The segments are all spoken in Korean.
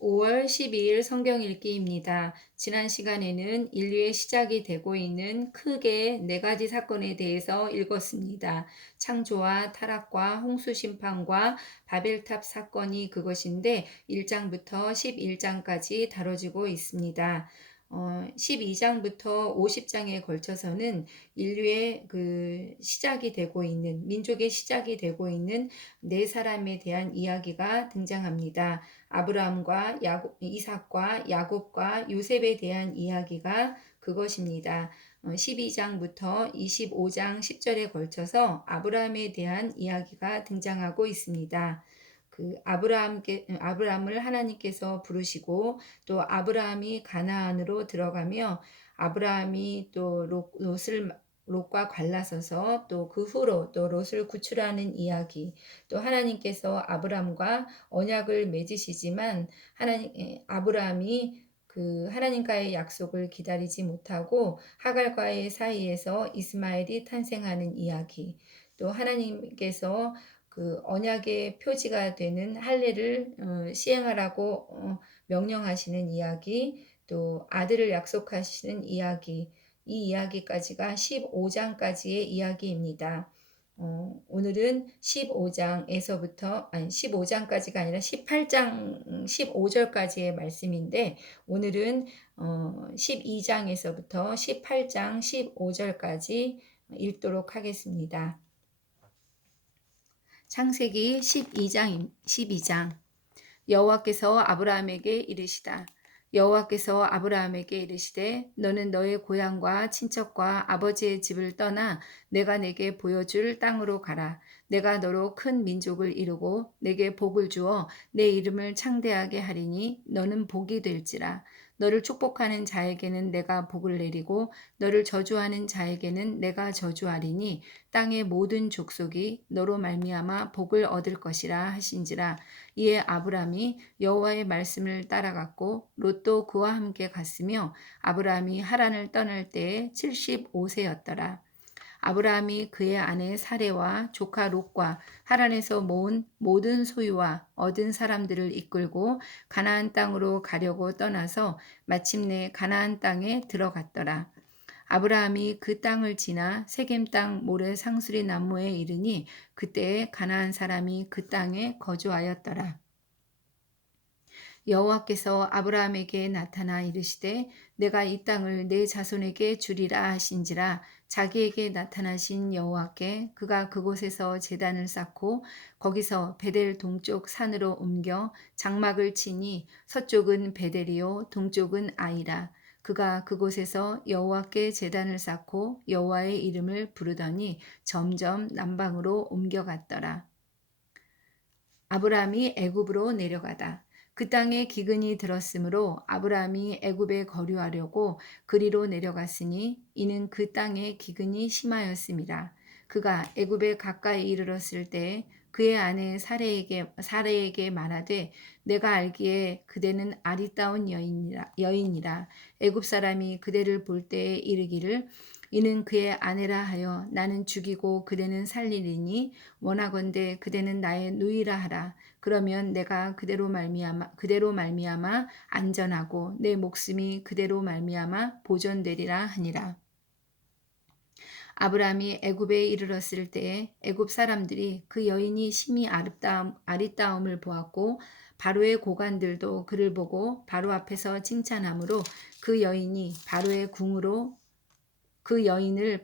5월 12일 성경 읽기입니다. 지난 시간에는 인류의 시작이 되고 있는 크게 네 가지 사건에 대해서 읽었습니다. 창조와 타락과 홍수 심판과 바벨탑 사건이 그것인데 1장부터 11장까지 다뤄지고 있습니다. 12장부터 50장에 걸쳐서는 인류의 시작이 되고 있는, 민족의 시작이 되고 있는 네 사람에 대한 이야기가 등장합니다. 아브라함과 이삭과 야곱과 요셉에 대한 이야기가 그것입니다. 12장부터 25장 10절에 걸쳐서 아브라함에 대한 이야기가 등장하고 있습니다. 아브라함을 하나님께서 부르시고 또 아브라함이 가나안으로 들어가며 아브라함이 또 롯과 갈라서서 또 그 후로 또 롯을 구출하는 이야기, 또 하나님께서 아브라함과 언약을 맺으시지만 아브라함이 하나님과의 약속을 기다리지 못하고 하갈과의 사이에서 이스마엘이 탄생하는 이야기, 또 하나님께서 언약의 표지가 되는 할례를 시행하라고 명령하시는 이야기, 또 아들을 약속하시는 이야기, 이 이야기까지가 15장까지의 이야기입니다. 오늘은 15장까지가 아니라 18장 15절까지의 말씀인데 오늘은 12장에서부터 18장 15절까지 읽도록 하겠습니다. 창세기 12장 여호와께서 아브라함에게 이르시되 너는 너의 고향과 친척과 아버지의 집을 떠나 내가 내게 보여줄 땅으로 가라. 내가 너로 큰 민족을 이루고 내게 복을 주어 내 이름을 창대하게 하리니 너는 복이 될지라. 너를 축복하는 자에게는 내가 복을 내리고 너를 저주하는 자에게는 내가 저주하리니 땅의 모든 족속이 너로 말미암아 복을 얻을 것이라 하신지라. 이에 아브람이 여호와의 말씀을 따라갔고 롯도 그와 함께 갔으며 아브람이 하란을 떠날 때에 75세였더라. 아브라함이 그의 아내 사레와 조카 롯과 하란에서 모은 모든 소유와 얻은 사람들을 이끌고 가나안 땅으로 가려고 떠나서 마침내 가나안 땅에 들어갔더라. 아브라함이 그 땅을 지나 세겜 땅 모래 상수리 나무에 이르니 그때에 가나안 사람이 그 땅에 거주하였더라. 여호와께서 아브라함에게 나타나 이르시되 내가 이 땅을 내 자손에게 주리라 하신지라. 자기에게 나타나신 여호와께 그가 그곳에서 제단을 쌓고 거기서 베델 동쪽 산으로 옮겨 장막을 치니 서쪽은 베델이요 동쪽은 아이라. 그가 그곳에서 여호와께 제단을 쌓고 여호와의 이름을 부르더니 점점 남방으로 옮겨갔더라. 아브라함이 애굽으로 내려가다. 그 땅에 기근이 들었으므로 아브라함이 애굽에 거류하려고 그리로 내려갔으니 이는 그 땅에 기근이 심하였습니다. 그가 애굽에 가까이 이르렀을 때 그의 아내 사레에게 말하되 내가 알기에 그대는 아리따운 여인이라 애굽 사람이 그대를 볼 때에 이르기를 이는 그의 아내라 하여 나는 죽이고 그대는 살리리니 원하건대 그대는 나의 누이라 하라. 그러면 내가 그대로 말미암아 안전하고 내 목숨이 그대로 말미암아 보존되리라 하니라. 아브라함이 애굽에 이르렀을 때에 애굽 사람들이 그 여인이 심히 아리따움을 보았고 바로의 고관들도 그를 보고 바로 앞에서 칭찬하므로 그 여인을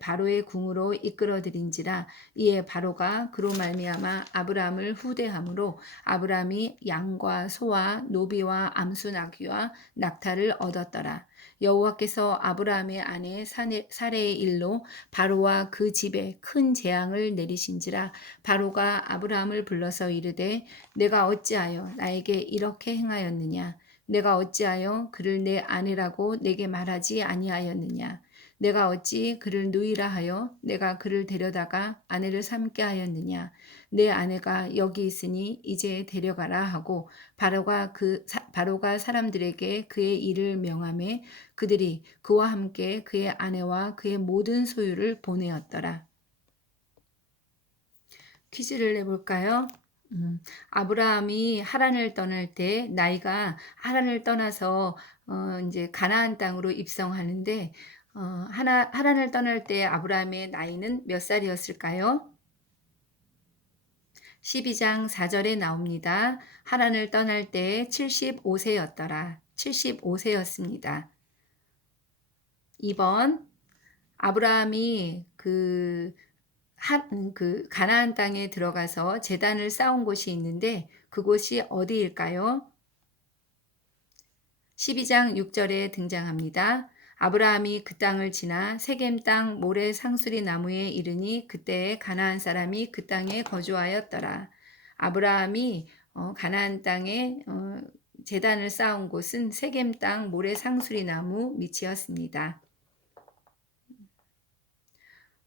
바로의 궁으로 이끌어들인지라. 이에 바로가 그로 말미암아 아브라함을 후대함으로 아브라함이 양과 소와 노비와 암수 나귀와 낙타를 얻었더라. 여호와께서 아브라함의 아내 사레의 일로 바로와 그 집에 큰 재앙을 내리신지라. 바로가 아브라함을 불러서 이르되 내가 어찌하여 나에게 이렇게 행하였느냐. 내가 어찌하여 그를 내 아내라고 내게 말하지 아니하였느냐. 내가 어찌 그를 누이라 하여 내가 그를 데려다가 아내를 삼게 하였느냐. 내 아내가 여기 있으니 이제 데려가라 하고 바로가 사람들에게 그의 일을 명하매 그들이 그와 함께 그의 아내와 그의 모든 소유를 보내었더라. 퀴즈를 내볼까요? 아브라함이 하란을 떠날 때 나이가 하란을 떠나서 인제 가나안 땅으로 입성하는데 하란을 떠날 때 아브라함의 나이는 몇 살이었을까요? 12장 4절에 나옵니다. 하란을 떠날 때 75세였더라. 75세였습니다. 2번 아브라함이 그 가나안 땅에 들어가서 제단을 쌓은 곳이 있는데 그곳이 어디일까요? 12장 6절에 등장합니다. 아브라함이 그 땅을 지나 세겜 땅 모래 상수리 나무에 이르니 그때에 가나안 사람이 그 땅에 거주하였더라. 아브라함이 가나안 땅에 제단을 쌓은 곳은 세겜 땅 모래 상수리 나무 밑이었습니다.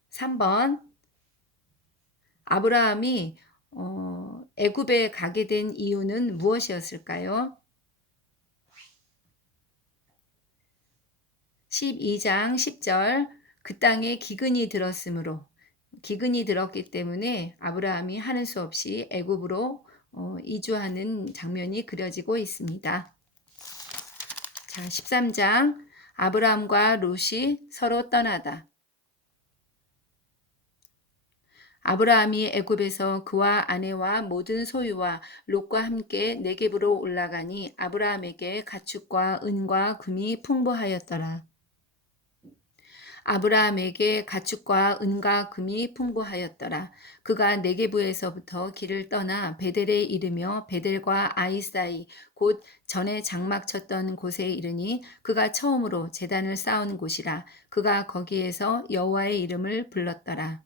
3번 아브라함이 애굽에 가게 된 이유는 무엇이었을까요? 12장 10절 그 땅에 기근이 들었기 때문에 아브라함이 하는 수 없이 애굽으로 이주하는 장면이 그려지고 있습니다. 자, 13장 아브라함과 롯이 서로 떠나다. 아브라함이 애굽에서 그와 아내와 모든 소유와 롯과 함께 네겝으로 올라가니 아브라함에게 가축과 은과 금이 풍부하였더라. 아브라함에게 가축과 은과 금이 풍부하였더라. 그가 네게부에서부터 길을 떠나 베델에 이르며 베델과 아이 사이 곧 전에 장막 쳤던 곳에 이르니 그가 처음으로 제단을 쌓은 곳이라. 그가 거기에서 여호와의 이름을 불렀더라.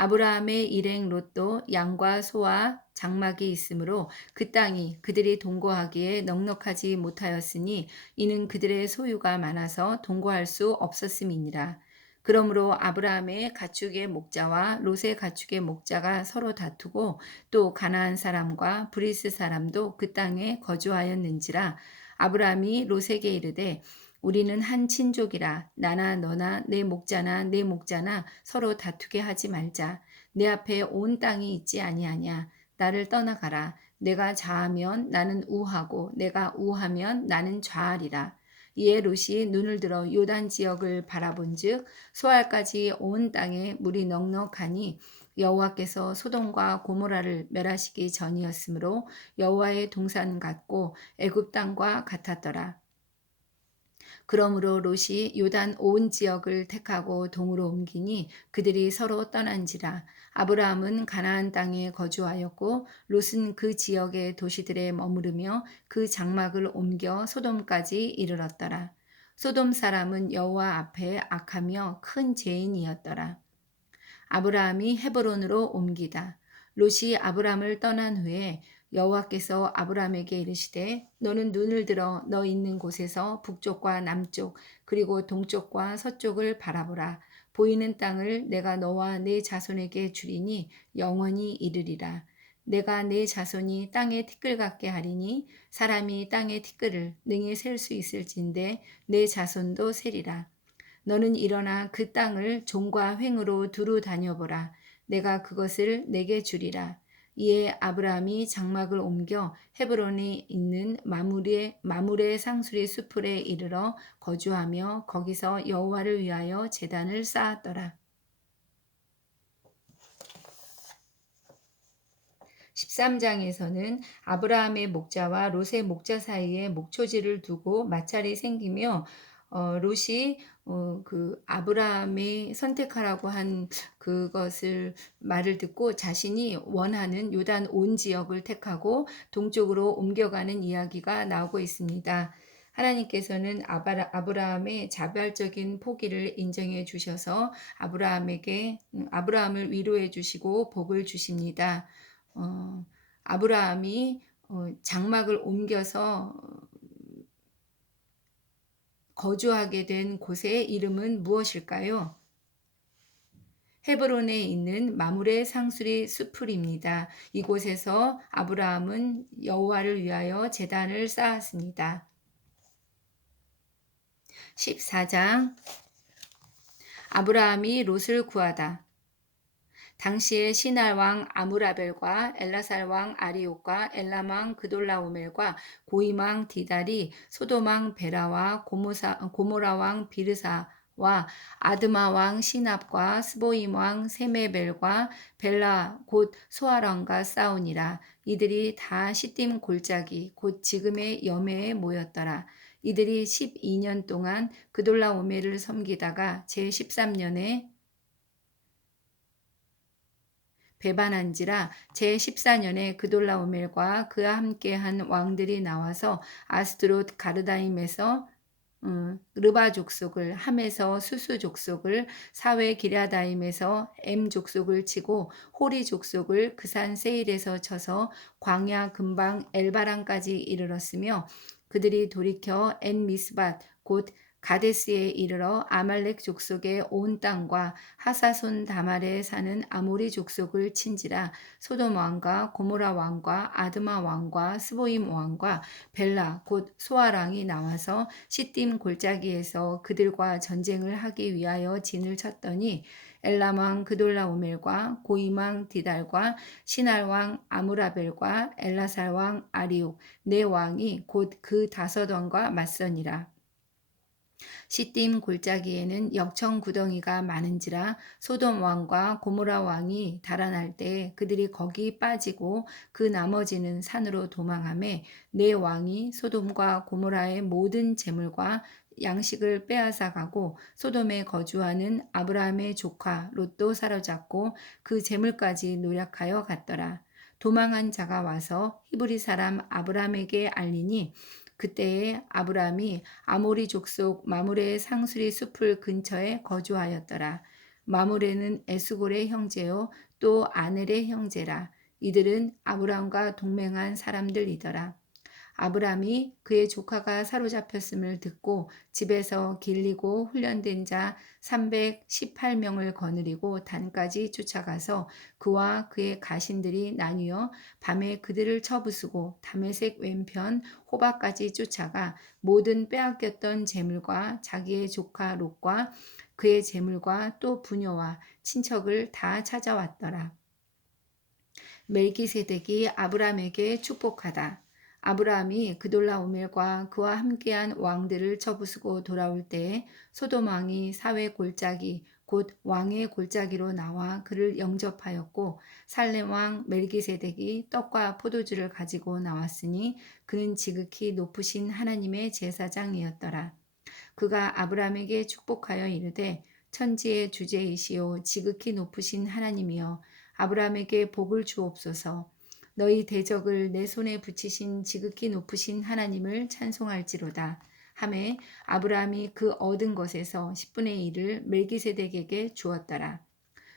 아브라함의 일행 롯도 양과 소와 장막이 있으므로 그 땅이 그들이 동거하기에 넉넉하지 못하였으니 이는 그들의 소유가 많아서 동거할 수 없었음이니라. 그러므로 아브라함의 가축의 목자와 롯의 가축의 목자가 서로 다투고 또 가나안 사람과 브리스 사람도 그 땅에 거주하였는지라. 아브라함이 롯에게 이르되 우리는 한 친족이라 나나 너나 내 목자나 내 목자나 서로 다투게 하지 말자. 내 앞에 온 땅이 있지 아니하냐. 나를 떠나가라. 내가 좌하면 나는 우하고 내가 우하면 나는 좌하리라. 이에 롯이 눈을 들어 요단 지역을 바라본즉 소알까지 온 땅에 물이 넉넉하니 여호와께서 소돔과 고모라를 멸하시기 전이었으므로 여호와의 동산 같고 애굽 땅과 같았더라. 그러므로 롯이 요단 온 지역을 택하고 동으로 옮기니 그들이 서로 떠난지라. 아브라함은 가나안 땅에 거주하였고 롯은 그 지역의 도시들에 머무르며 그 장막을 옮겨 소돔까지 이르렀더라. 소돔 사람은 여호와 앞에 악하며 큰 죄인이었더라. 아브라함이 헤브론으로 옮기다. 롯이 아브라함을 떠난 후에 여호와께서 아브라함에게 이르시되 너는 눈을 들어 너 있는 곳에서 북쪽과 남쪽 그리고 동쪽과 서쪽을 바라보라. 보이는 땅을 내가 너와 네 자손에게 주리니 영원히 이르리라. 내가 내 자손이 땅의 티끌 같게 하리니 사람이 땅의 티끌을 능히 셀 수 있을진데 내 자손도 세리라. 너는 일어나 그 땅을 종과 횡으로 두루 다녀보라. 내가 그것을 내게 주리라. 이에 아브라함이 장막을 옮겨 헤브론에 있는 마물의 상수리 수풀에 이르러 거주하며 거기서 여호와를 위하여 제단을 쌓았더라. 13장에서는 아브라함의 목자와 롯의 목자 사이에 목초지를 두고 마찰이 생기며 롯이 그 아브라함이 선택하라고 한 그것을 말을 듣고 자신이 원하는 요단 온 지역을 택하고 동쪽으로 옮겨가는 이야기가 나오고 있습니다. 하나님께서는 아브라함의 자발적인 포기를 인정해 주셔서 아브라함을 위로해 주시고 복을 주십니다. 아브라함이 장막을 옮겨서 거주하게 된 곳의 이름은 무엇일까요? 헤브론에 있는 마물의 상수리 수풀입니다. 이곳에서 아브라함은 여호와를 위하여 제단을 쌓았습니다. 14장 아브라함이 롯을 구하다. 당시에 시날 왕 아무라벨과 엘라살 왕 아리옥과 엘람 왕 그돌라오멜과 고임 왕 디달이 소돔 왕 베라와 고모라 왕 비르사와 아드마 왕 시납과 스보임 왕 세메벨과 벨라 곧 소아랑과 싸우니라. 이들이 다 시딤 골짜기 곧 지금의 여매에 모였더라. 이들이 12년 동안 그돌라오멜을 섬기다가 제13년에 배반한지라 제14년에 그돌라오멜과 그와 함께한 왕들이 나와서 아스드롯 가르다임에서 르바 족속을, 함에서 수수 족속을, 사웨 기랴다임에서 엠 족속을 치고 호리 족속을 그 산 세일에서 쳐서 광야 근방 엘바란까지 이르렀으며 그들이 돌이켜 엔 미스밭 곧 가데스에 이르러 아말렉 족속의 온 땅과 하사손 다말에 사는 아모리 족속을 친지라. 소돔 왕과 고모라 왕과 아드마 왕과 스보임 왕과 벨라 곧 소아랑이 나와서 시딤 골짜기에서 그들과 전쟁을 하기 위하여 진을 쳤더니 엘람 왕 그돌라오멜과 고임 왕 디달과 시날 왕 아무라벨과 엘라살 왕 아리옥 네 왕이 곧 그 다섯 왕과 맞서니라. 시딤 골짜기에는 역청 구덩이가 많은지라 소돔 왕과 고모라 왕이 달아날 때 그들이 거기 빠지고 그 나머지는 산으로 도망하매 네 왕이 소돔과 고모라의 모든 재물과 양식을 빼앗아 가고 소돔에 거주하는 아브라함의 조카 롯도 사로잡고 그 재물까지 노략하여 갔더라. 도망한 자가 와서 히브리 사람 아브라함에게 알리니 그때에 아브라함이 아모리 족속 마므레의 상수리 숲을 근처에 거주하였더라. 마므레는 에스골의 형제요 또 아넬의 형제라. 이들은 아브라함과 동맹한 사람들이더라. 아브람이 그의 조카가 사로잡혔음을 듣고 집에서 길리고 훈련된 자 318명을 거느리고 단까지 쫓아가서 그와 그의 가신들이 나뉘어 밤에 그들을 쳐부수고 다메섹 왼편 호박까지 쫓아가 모든 빼앗겼던 재물과 자기의 조카 롯과 그의 재물과 또 부녀와 친척을 다 찾아왔더라. 멜기세덱이 아브람에게 축복하다. 아브라함이 그돌라오멜과 그와 함께한 왕들을 쳐부수고 돌아올 때에 소돔 왕이 사회 골짜기 곧 왕의 골짜기로 나와 그를 영접하였고 살렘 왕 멜기세덱이 떡과 포도주를 가지고 나왔으니 그는 지극히 높으신 하나님의 제사장이었더라. 그가 아브라함에게 축복하여 이르되 천지의 주제이시오 지극히 높으신 하나님이여 아브라함에게 복을 주옵소서. 너희 대적을 내 손에 붙이신 지극히 높으신 하나님을 찬송할지로다. 하매 아브라함이 그 얻은 것에서 10분의 1을 멜기세덱에게 주었더라.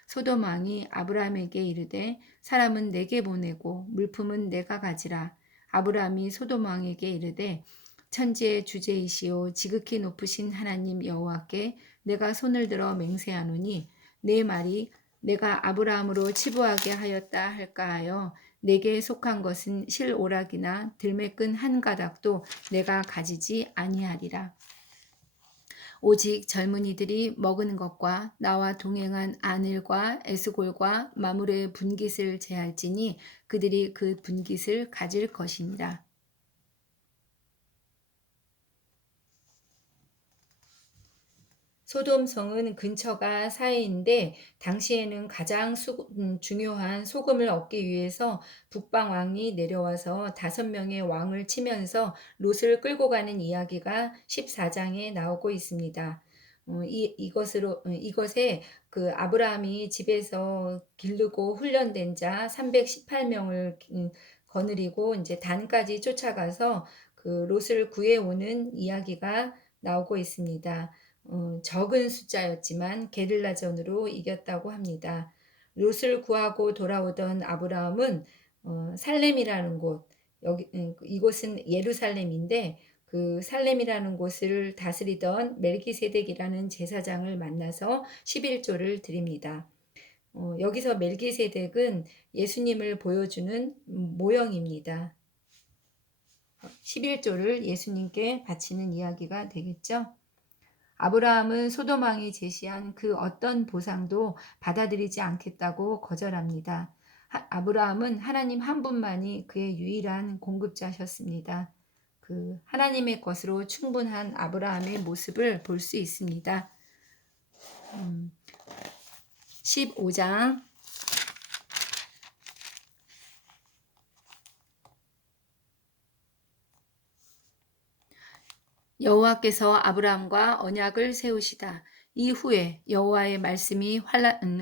소돔 왕이 아브라함에게 이르되 사람은 내게 보내고 물품은 내가 가지라. 아브라함이 소돔 왕에게 이르되 천지의 주제이시오 지극히 높으신 하나님 여호와께 내가 손을 들어 맹세하노니 내 말이 내가 아브라함으로 치부하게 하였다 할까 하여 내게 속한 것은 실오락이나 들매끈 한 가닥도 내가 가지지 아니하리라. 오직 젊은이들이 먹은 것과 나와 동행한 아넬과 에스골과 마므레의 분깃을 제할지니 그들이 그 분깃을 가질 것이니라. 소돔 성은 근처가 사해인데 당시에는 가장 중요한 소금을 얻기 위해서 북방 왕이 내려와서 5명의 왕을 치면서 롯을 끌고 가는 이야기가 14장에 나오고 있습니다. 이것에 그 아브라함이 집에서 기르고 훈련된 자 318명을 거느리고 이제 단까지 쫓아가서 그 롯을 구해오는 이야기가 나오고 있습니다. 적은 숫자였지만 게릴라전으로 이겼다고 합니다. 롯을 구하고 돌아오던 아브라함은 살렘이라는 곳, 이곳은 예루살렘인데 그 살렘이라는 곳을 다스리던 멜기세덱이라는 제사장을 만나서 11조를 드립니다. 여기서 멜기세덱은 예수님을 보여주는 모형입니다. 11조를 예수님께 바치는 이야기가 되겠죠. 아브라함은 소돔 왕이 제시한 그 어떤 보상도 받아들이지 않겠다고 거절합니다. 아브라함은 하나님 한 분만이 그의 유일한 공급자셨습니다. 하나님의 것으로 충분한 아브라함의 모습을 볼 수 있습니다. 15장 여호와께서 아브라함과 언약을 세우시다. 이후에 여호와의 말씀이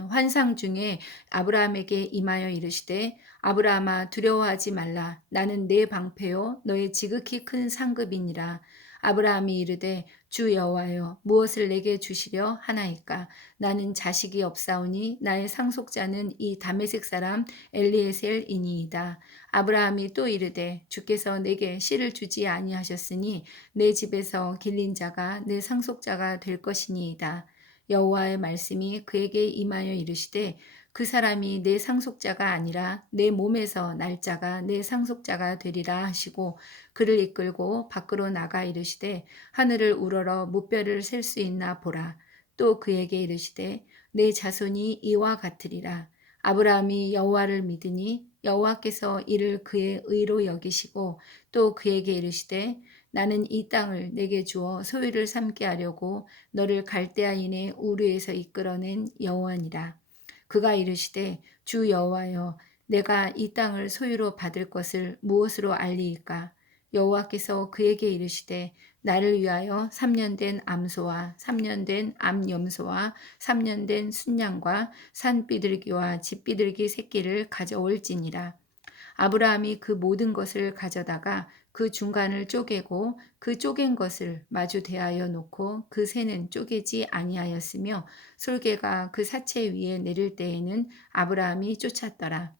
환상 중에 아브라함에게 임하여 이르시되 아브라함아 두려워하지 말라. 나는 내 방패요 너의 지극히 큰 상급이니라. 아브라함이 이르되 주 여호와여 무엇을 내게 주시려 하나이까. 나는 자식이 없사오니 나의 상속자는 이 다메섹 사람 엘리에셀이니이다. 아브라함이 또 이르되 주께서 내게 씨를 주지 아니하셨으니 내 집에서 길린 자가 내 상속자가 될 것이니이다. 여호와의 말씀이 그에게 임하여 이르시되 그 사람이 내 상속자가 아니라 내 몸에서 날 자가 내 상속자가 되리라 하시고 그를 이끌고 밖으로 나가 이르시되 하늘을 우러러 무뼈를 셀 수 있나 보라. 또 그에게 이르시되 내 자손이 이와 같으리라. 아브라함이 여호와를 믿으니 여호와께서 이를 그의 의로 여기시고 또 그에게 이르시되 나는 이 땅을 내게 주어 소유를 삼게 하려고 너를 갈대아인의 우르에서 이끌어낸 여호와니라. 그가 이르시되 주 여호와여 내가 이 땅을 소유로 받을 것을 무엇으로 알리이까. 여호와께서 그에게 이르시되 나를 위하여 3년 된 암소와 3년 된 암염소와 3년 된 순양과 산비둘기와 집비둘기 새끼를 가져올지니라. 아브라함이 그 모든 것을 가져다가 그 중간을 쪼개고 그 쪼갠 것을 마주 대하여 놓고 그 새는 쪼개지 아니하였으며 솔개가 그 사체 위에 내릴 때에는 아브라함이 쫓았더라.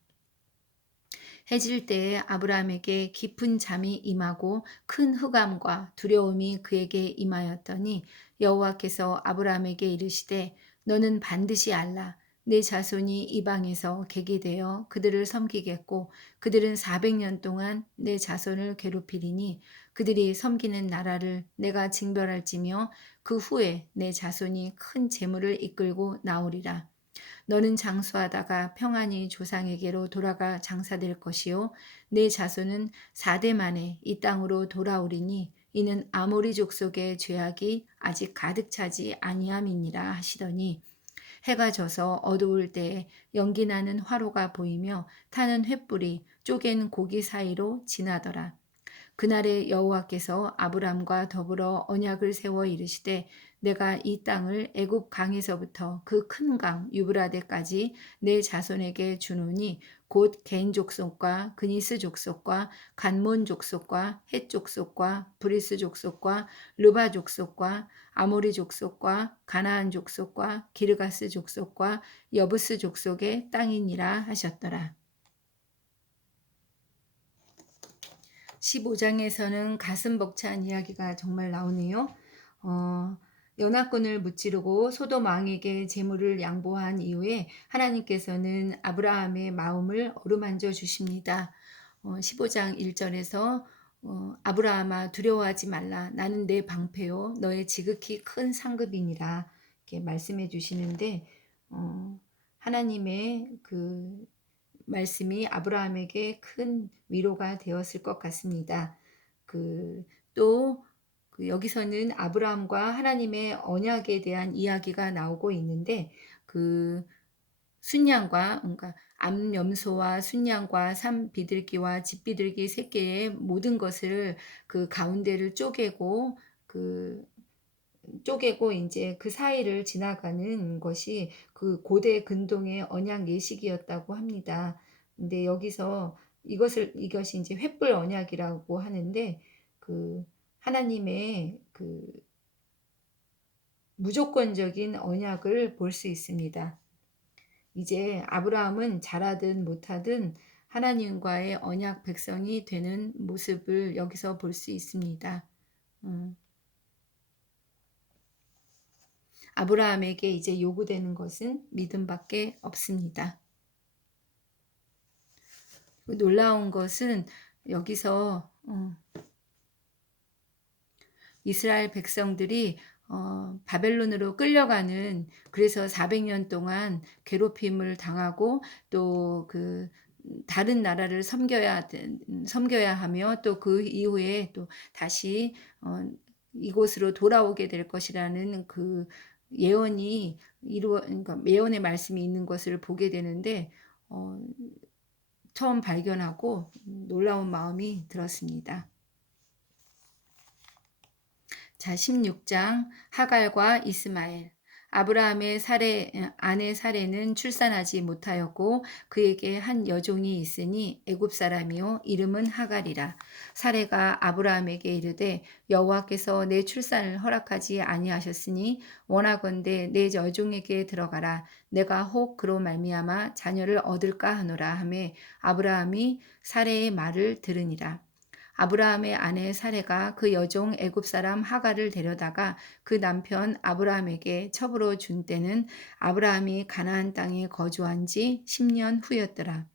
해질 때에 아브라함에게 깊은 잠이 임하고 큰 흑암과 두려움이 그에게 임하였더니 여호와께서 아브라함에게 이르시되 너는 반드시 알라. 내 자손이 이방에서 객이 되어 그들을 섬기겠고 그들은 400년 동안 내 자손을 괴롭히리니 그들이 섬기는 나라를 내가 징벌할지며 그 후에 내 자손이 큰 재물을 이끌고 나오리라. 너는 장수하다가 평안히 조상에게로 돌아가 장사될 것이요 내 자손은 4대 만에 이 땅으로 돌아오리니 이는 아모리 족속의 죄악이 아직 가득 차지 아니함이니라 하시더니 해가 져서 어두울 때에 연기나는 화로가 보이며 타는 횃불이 쪼갠 고기 사이로 지나더라. 그날에 여호와께서 아브람과 더불어 언약을 세워 이르시되 내가 이 땅을 애굽 강에서부터 그 큰 강 유브라데까지 내 자손에게 주노니 곧 겐 족속과 그니스 족속과 간몬 족속과 헷 족속과 브리스 족속과 르바 족속과 아모리 족속과 가나안 족속과 기르가스 족속과 여부스 족속의 땅이니라 하셨더라. 15장에서는 가슴 벅찬 이야기가 정말 나오네요. 연합군을 무찌르고 소돔 왕에게 재물을 양보한 이후에 하나님께서는 아브라함의 마음을 어루만져 주십니다. 15장 1절에서 아브라함아 두려워하지 말라. 나는 내 방패요 너의 지극히 큰 상급이니라. 이렇게 말씀해 주시는데 하나님의 그 말씀이 아브라함에게 큰 위로가 되었을 것 같습니다. 또 여기서는 아브라함과 하나님의 언약에 대한 이야기가 나오고 있는데 순양과 그러니까 암염소와 순양과 산비둘기와 집비둘기 새끼의 모든 것을 그 가운데를 쪼개고 이제 그 사이를 지나가는 것이 그 고대 근동의 언약 예식이었다고 합니다. 근데 여기서 이것이 이제 횃불 언약이라고 하는데 하나님의 무조건적인 언약을 볼 수 있습니다. 이제 아브라함은 잘하든 못하든 하나님과의 언약 백성이 되는 모습을 여기서 볼 수 있습니다. 아브라함에게 이제 요구되는 것은 믿음밖에 없습니다. 놀라운 것은 여기서 이스라엘 백성들이 바벨론으로 끌려가는, 그래서 400년 동안 괴롭힘을 당하고 또 다른 나라를 섬겨야 하며 또 그 이후에 또 다시 이곳으로 돌아오게 될 것이라는 그 예언이 그러니까 예언의 말씀이 있는 것을 보게 되는데 어 처음 발견하고 놀라운 마음이 들었습니다. 자, 16장 하갈과 이스마엘. 아브라함의 아내 사레는 출산하지 못하였고 그에게 한 여종이 있으니 애굽 사람이요 이름은 하갈이라. 사레가 아브라함에게 이르되 여호와께서 내 출산을 허락하지 아니하셨으니 원하건대 내 여종에게 들어가라. 내가 혹 그로 말미암아 자녀를 얻을까 하노라 하매 아브라함이 사레의 말을 들으니라. 아브라함의 아내 사레가 그 여종 애굽 사람 하갈을 데려다가 그 남편 아브라함에게 첩으로 준 때는 아브라함이 가나안 땅에 거주한 지 10년 후였더라.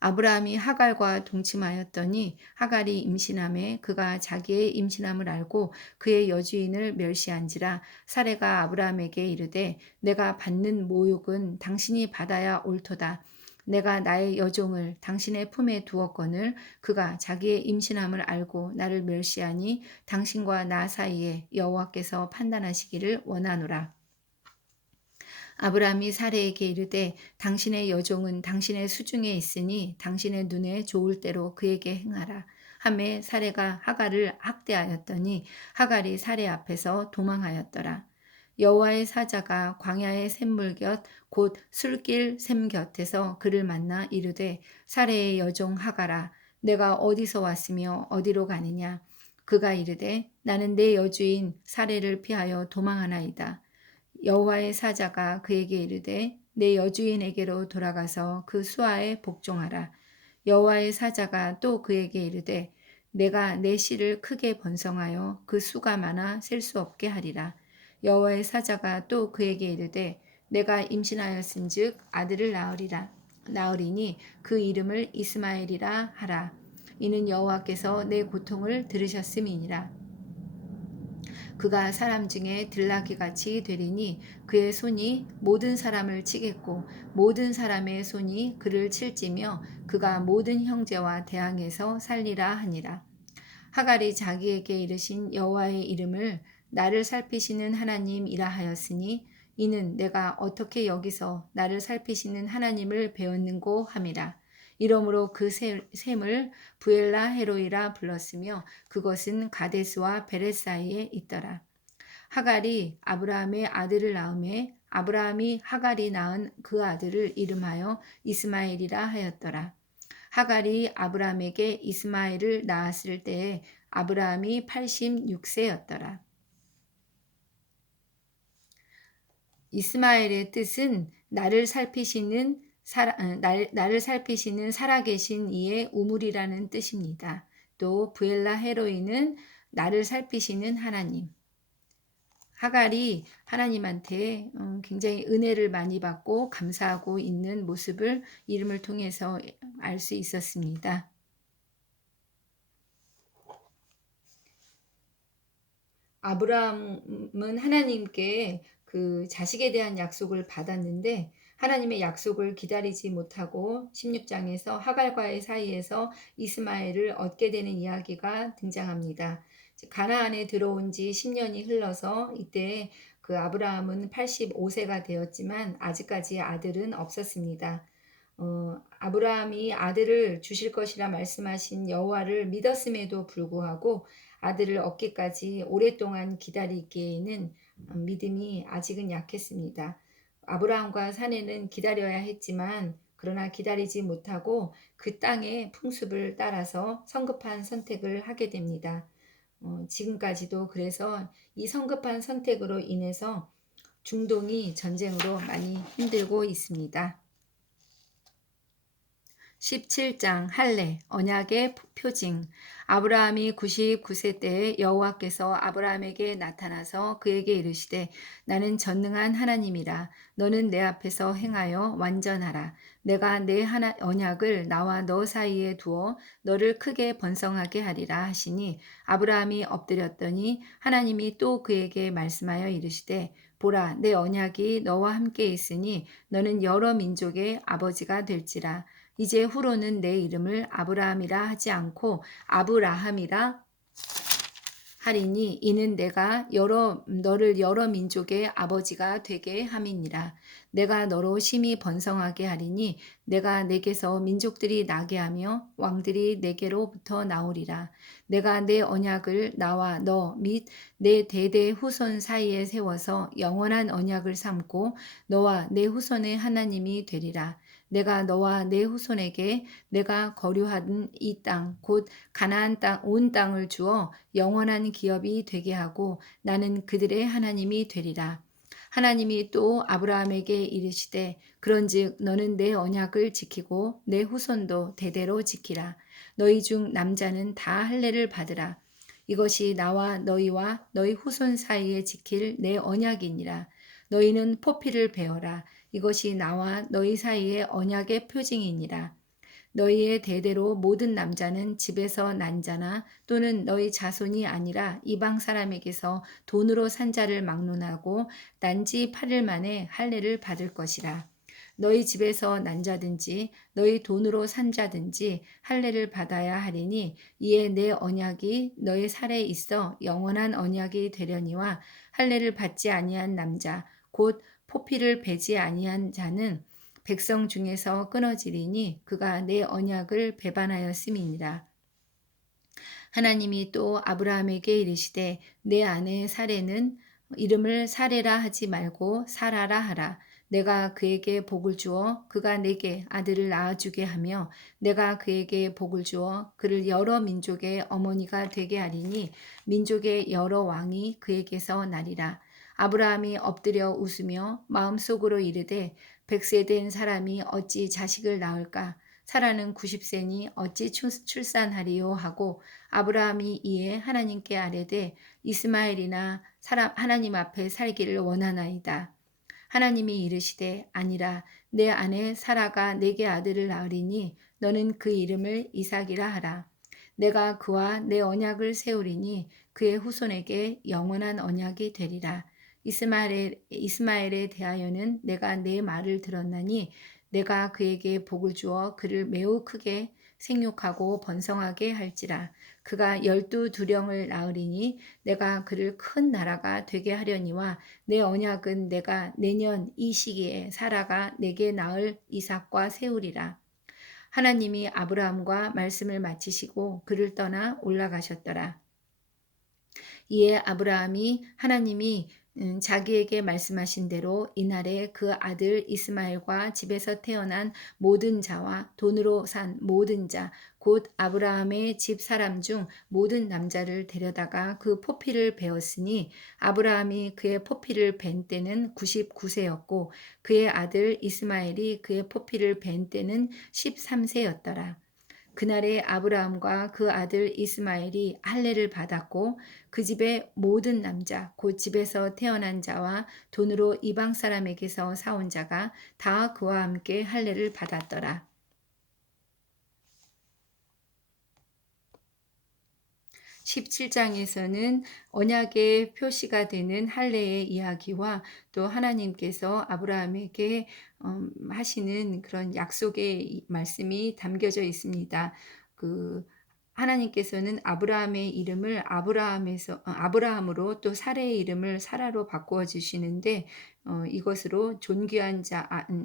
아브라함이 하갈과 동침하였더니 하갈이 임신함에 그가 자기의 임신함을 알고 그의 여주인을 멸시한지라. 사레가 아브라함에게 이르되 내가 받는 모욕은 당신이 받아야 옳도다. 내가 나의 여종을 당신의 품에 두었거늘 그가 자기의 임신함을 알고 나를 멸시하니 당신과 나 사이에 여호와께서 판단하시기를 원하노라. 아브라함이 사레에게 이르되 당신의 여종은 당신의 수중에 있으니 당신의 눈에 좋을 대로 그에게 행하라. 하매 사레가 하갈을 학대하였더니 하갈이 사레 앞에서 도망하였더라. 여호와의 사자가 광야의 샘물 곁 곧 술길 샘 곁에서 그를 만나 이르되 사레의 여종 하갈아 내가 어디서 왔으며 어디로 가느냐. 그가 이르되 나는 내 여주인 사레를 피하여 도망하나이다. 여호와의 사자가 그에게 이르되 내 여주인에게로 돌아가서 그 수하에 복종하라. 여호와의 사자가 또 그에게 이르되 내가 내 씨를 크게 번성하여 그 수가 많아 셀 수 없게 하리라. 여호와의 사자가 또 그에게 이르되 내가 임신하였은즉 아들을 낳으리니 그 이름을 이스마엘이라 하라. 이는 여호와께서 내 고통을 들으셨음이니라. 그가 사람 중에 들나귀같이 되리니 그의 손이 모든 사람을 치겠고 모든 사람의 손이 그를 칠지며 그가 모든 형제와 대항해서 살리라 하니라. 하갈이 자기에게 이르신 여호와의 이름을 나를 살피시는 하나님이라 하였으니 이는 내가 어떻게 여기서 나를 살피시는 하나님을 배웠는고 함이라. 이러므로 그 샘을 부엘라 헤로이라 불렀으며 그것은 가데스와 베렛 사이에 있더라. 하갈이 아브라함의 아들을 낳음에 아브라함이 하갈이 낳은 그 아들을 이름하여 이스마엘이라 하였더라. 하갈이 아브라함에게 이스마엘을 낳았을 때에 아브라함이 86세였더라. 이스마엘의 뜻은 나를 살피시는 살아계신 이의 우물이라는 뜻입니다. 또 부엘라 헤로이는 나를 살피시는 하나님. 하갈이 하나님한테 굉장히 은혜를 많이 받고 감사하고 있는 모습을 이름을 통해서 알 수 있었습니다. 아브라함은 하나님께 그 자식에 대한 약속을 받았는데 하나님의 약속을 기다리지 못하고 16장에서 하갈과의 사이에서 이스마엘을 얻게 되는 이야기가 등장합니다. 가나안에 들어온 지 10년이 흘러서 이때 그 아브라함은 85세가 되었지만 아직까지 아들은 없었습니다. 아브라함이 아들을 주실 것이라 말씀하신 여호와를 믿었음에도 불구하고 아들을 얻기까지 오랫동안 기다리기에는 믿음이 아직은 약했습니다. 아브라함과 사내는 기다려야 했지만 그러나 기다리지 못하고 그 땅의 풍습을 따라서 성급한 선택을 하게 됩니다. 지금까지도 그래서 이 성급한 선택으로 인해서 중동이 전쟁으로 많이 힘들고 있습니다. 17장 할례 언약의 표징. 아브라함이 99세 때에 여호와께서 아브라함에게 나타나서 그에게 이르시되 나는 전능한 하나님이라. 너는 내 앞에서 행하여 완전하라. 내가 내 언약을 나와 너 사이에 두어 너를 크게 번성하게 하리라 하시니 아브라함이 엎드렸더니 하나님이 또 그에게 말씀하여 이르시되 보라 내 언약이 너와 함께 있으니 너는 여러 민족의 아버지가 될지라. 이제 후로는 내 이름을 아브라함이라 하지 않고 아브라함이라 하리니 이는 내가 너를 여러 민족의 아버지가 되게 함이니라. 내가 너로 심히 번성하게 하리니 내가 내게서 민족들이 나게 하며 왕들이 내게로부터 나오리라. 내가 내 언약을 나와 너 및 내 대대 후손 사이에 세워서 영원한 언약을 삼고 너와 내 후손의 하나님이 되리라. 내가 너와 내 후손에게 내가 거류한 이 땅 곧 가나안 땅 온 땅을 주어 영원한 기업이 되게 하고 나는 그들의 하나님이 되리라. 하나님이 또 아브라함에게 이르시되 그런즉 너는 내 언약을 지키고 내 후손도 대대로 지키라. 너희 중 남자는 다 할례를 받으라. 이것이 나와 너희와 너희 후손 사이에 지킬 내 언약이니라. 너희는 포피를 베어라. 이것이 나와 너희 사이의 언약의 표징이니라. 너희의 대대로 모든 남자는 집에서 난 자나 또는 너희 자손이 아니라 이방 사람에게서 돈으로 산 자를 막론하고 난 지 8일 만에 할례를 받을 것이라. 너희 집에서 난 자든지 너희 돈으로 산 자든지 할례를 받아야 하리니 이에 내 언약이 너희 살에 있어 영원한 언약이 되려니와 할례를 받지 아니한 남자 곧 포피를 베지 아니한 자는 백성 중에서 끊어지리니 그가 내 언약을 배반하였음이니라. 하나님이 또 아브라함에게 이르시되 내 아내 사레는 이름을 사레라 하지 말고 사라라 하라. 내가 그에게 복을 주어 그가 내게 아들을 낳아주게 하며 내가 그에게 복을 주어 그를 여러 민족의 어머니가 되게 하리니 민족의 여러 왕이 그에게서 나리라. 아브라함이 엎드려 웃으며 마음속으로 이르되 100세 된 사람이 어찌 자식을 낳을까? 사라는 90세니 어찌 출산하리요 하고 아브라함이 이에 하나님께 아뢰되 이스마엘이나 사람 하나님 앞에 살기를 원하나이다. 하나님이 이르시되 아니라 내 아내 사라가 내게 아들을 낳으리니 너는 그 이름을 이삭이라 하라. 내가 그와 내 언약을 세우리니 그의 후손에게 영원한 언약이 되리라. 이스마엘에 대하여는 내가 내 말을 들었나니 내가 그에게 복을 주어 그를 매우 크게 생육하고 번성하게 할지라. 그가 12두령을 낳으리니 내가 그를 큰 나라가 되게 하려니와 내 언약은 내가 내년 이 시기에 사라가 내게 낳을 이삭과 세우리라. 하나님이 아브라함과 말씀을 마치시고 그를 떠나 올라가셨더라. 이에 아브라함이 하나님이 자기에게 말씀하신 대로 이날에 그 아들 이스마엘과 집에서 태어난 모든 자와 돈으로 산 모든 자, 곧 아브라함의 집 사람 중 모든 남자를 데려다가 그 포피를 베었으니 아브라함이 그의 포피를 벤 때는 99세였고 그의 아들 이스마엘이 그의 포피를 벤 때는 13세였더라. 그날에 아브라함과 그 아들 이스마엘이 할례를 받았고 그 집의 모든 남자 곧 집에서 태어난 자와 돈으로 이방 사람에게서 사온 자가 다 그와 함께 할례를 받았더라. 17장에서는 언약의 표시가 되는 할례의 이야기와 또 하나님께서 아브라함에게 하시는 그런 약속의 말씀이 담겨져 있습니다. 하나님께서는 아브라함의 이름을 아브라함으로 또 사레의 이름을 사라로 바꾸어 주시는데 이것으로 존귀한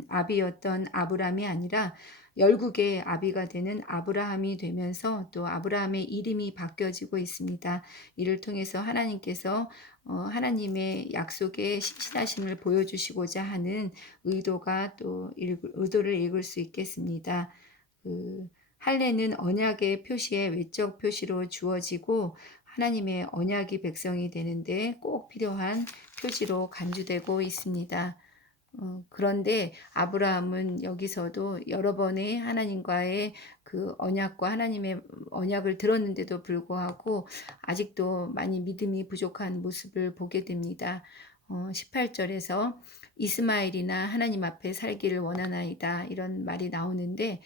아비였던 아브라함이 아니라 열국의 아비가 되는 아브라함이 되면서 또 아브라함의 이름이 바뀌어지고 있습니다. 이를 통해서 하나님께서 하나님의 약속의 신실하심을 보여주시고자 하는 의도를 읽을 수 있겠습니다. 할례는 언약의 표시의 외적 표시로 주어지고 하나님의 언약이 백성이 되는데 꼭 필요한 표지로 간주되고 있습니다. 그런데 아브라함은 여기서도 여러 번의 하나님과의 그 언약과 하나님의 언약을 들었는데도 불구하고 아직도 많이 믿음이 부족한 모습을 보게 됩니다. 18절에서 이스마엘이나 하나님 앞에 살기를 원하나이다 이런 말이 나오는데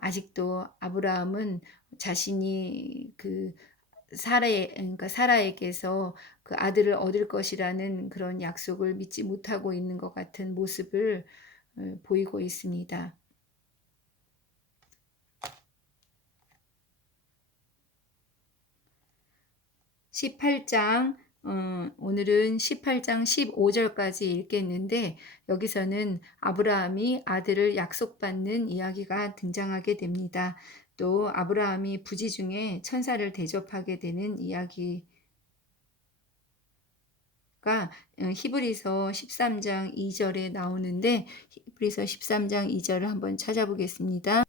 아직도 아브라함은 자신이 그 그러니까 사라에게서 그 아들을 얻을 것이라는 그런 약속을 믿지 못하고 있는 것 같은 모습을 보이고 있습니다. 18장 오늘은 18장 15절까지 읽겠는데 여기서는 아브라함이 아들을 약속받는 이야기가 등장하게 됩니다. 또 아브라함이 부지 중에 천사를 대접하게 되는 이야기가 히브리서 13장 2절에 나오는데 히브리서 13장 2절을 한번 찾아보겠습니다.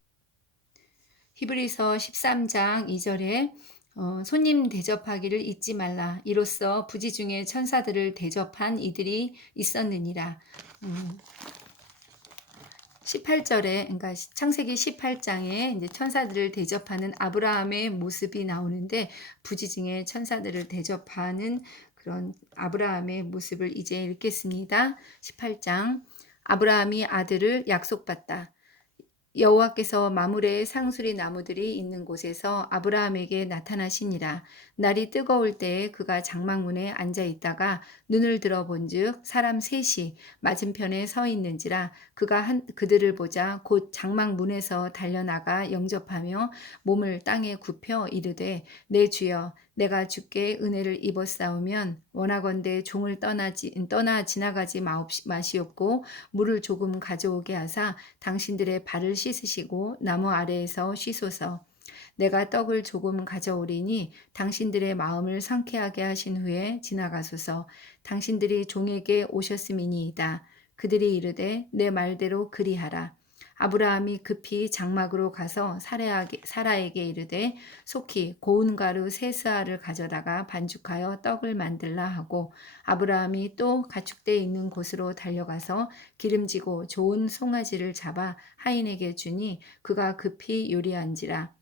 히브리서 13장 2절에 손님 대접하기를 잊지 말라. 이로써 부지 중에 천사들을 대접한 이들이 있었느니라. 18절에 그러니까 창세기 18장에 이제 천사들을 대접하는 아브라함의 모습이 나오는데 부지 중에 천사들을 대접하는 그런 아브라함의 모습을 이제 읽겠습니다. 18장 아브라함이 아들을 약속받다. 여호와께서 마므레의 상수리 나무들이 있는 곳에서 아브라함에게 나타나시니라. 날이 뜨거울 때에 그가 장막문에 앉아 있다가 눈을 들어본즉 사람 셋이 맞은편에 서 있는지라 그가 그들을 보자 곧 장막문에서 달려나가 영접하며 몸을 땅에 굽혀 이르되 내 주여 내가 주께 은혜를 입었사오면 원하건대 종을 떠나 지나가지 마시옵고 물을 조금 가져오게 하사 당신들의 발을 씻으시고 나무 아래에서 쉬소서. 내가 떡을 조금 가져오리니 당신들의 마음을 상쾌하게 하신 후에 지나가소서. 당신들이 종에게 오셨음이니이다. 그들이 이르되 내 말대로 그리하라. 아브라함이 급히 장막으로 가서 사라에게 이르되 속히 고운 가루 세 스아를 가져다가 반죽하여 떡을 만들라 하고 아브라함이 또 가축대 있는 곳으로 달려가서 기름지고 좋은 송아지를 잡아 하인에게 주니 그가 급히 요리한지라.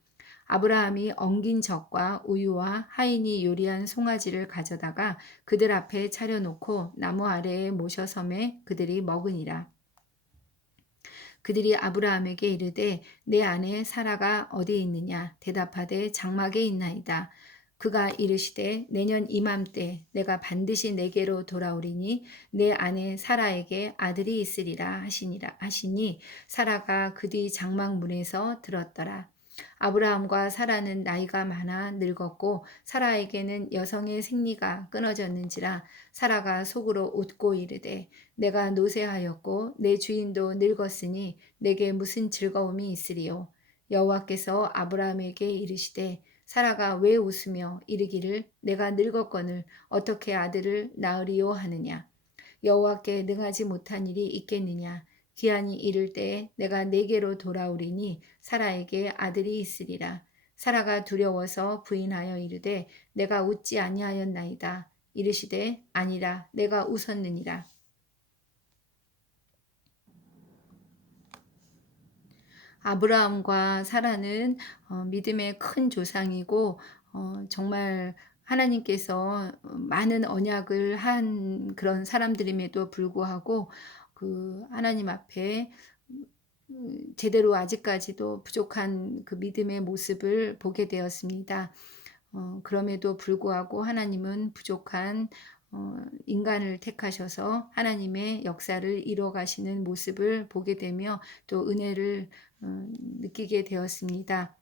아브라함이 엉긴 젖과 우유와 하인이 요리한 송아지를 가져다가 그들 앞에 차려놓고 나무 아래에 모셔 섬에 그들이 먹으니라. 그들이 아브라함에게 이르되 내 아내 사라가 어디 있느냐 대답하되 장막에 있나이다. 그가 이르시되 내년 이맘때 내가 반드시 내게로 돌아오리니 내 아내 사라에게 아들이 있으리라 하시니 사라가 그 뒤 장막 문에서 들었더라. 아브라함과 사라는 나이가 많아 늙었고 사라에게는 여성의 생리가 끊어졌는지라 사라가 속으로 웃고 이르되 내가 노쇠하였고 내 주인도 늙었으니 내게 무슨 즐거움이 있으리요. 여호와께서 아브라함에게 이르시되 사라가 왜 웃으며 이르기를 내가 늙었거늘 어떻게 아들을 낳으리요 하느냐. 여호와께 능하지 못한 일이 있겠느냐. 기한이 이를 때에 내가 내게로 돌아오리니 사라에게 아들이 있으리라. 사라가 두려워서 부인하여 이르되 내가 웃지 아니하였나이다. 이르시되 아니라 내가 웃었느니라. 아브라함과 사라는 믿음의 큰 조상이고 정말 하나님께서 많은 언약을 한 그런 사람들임에도 불구하고 그 하나님 앞에 제대로 아직까지도 부족한 그 믿음의 모습을 보게 되었습니다. 그럼에도 불구하고 하나님은 부족한 인간을 택하셔서 하나님의 역사를 이루어 가시는 모습을 보게 되며 또 은혜를 느끼게 되었습니다.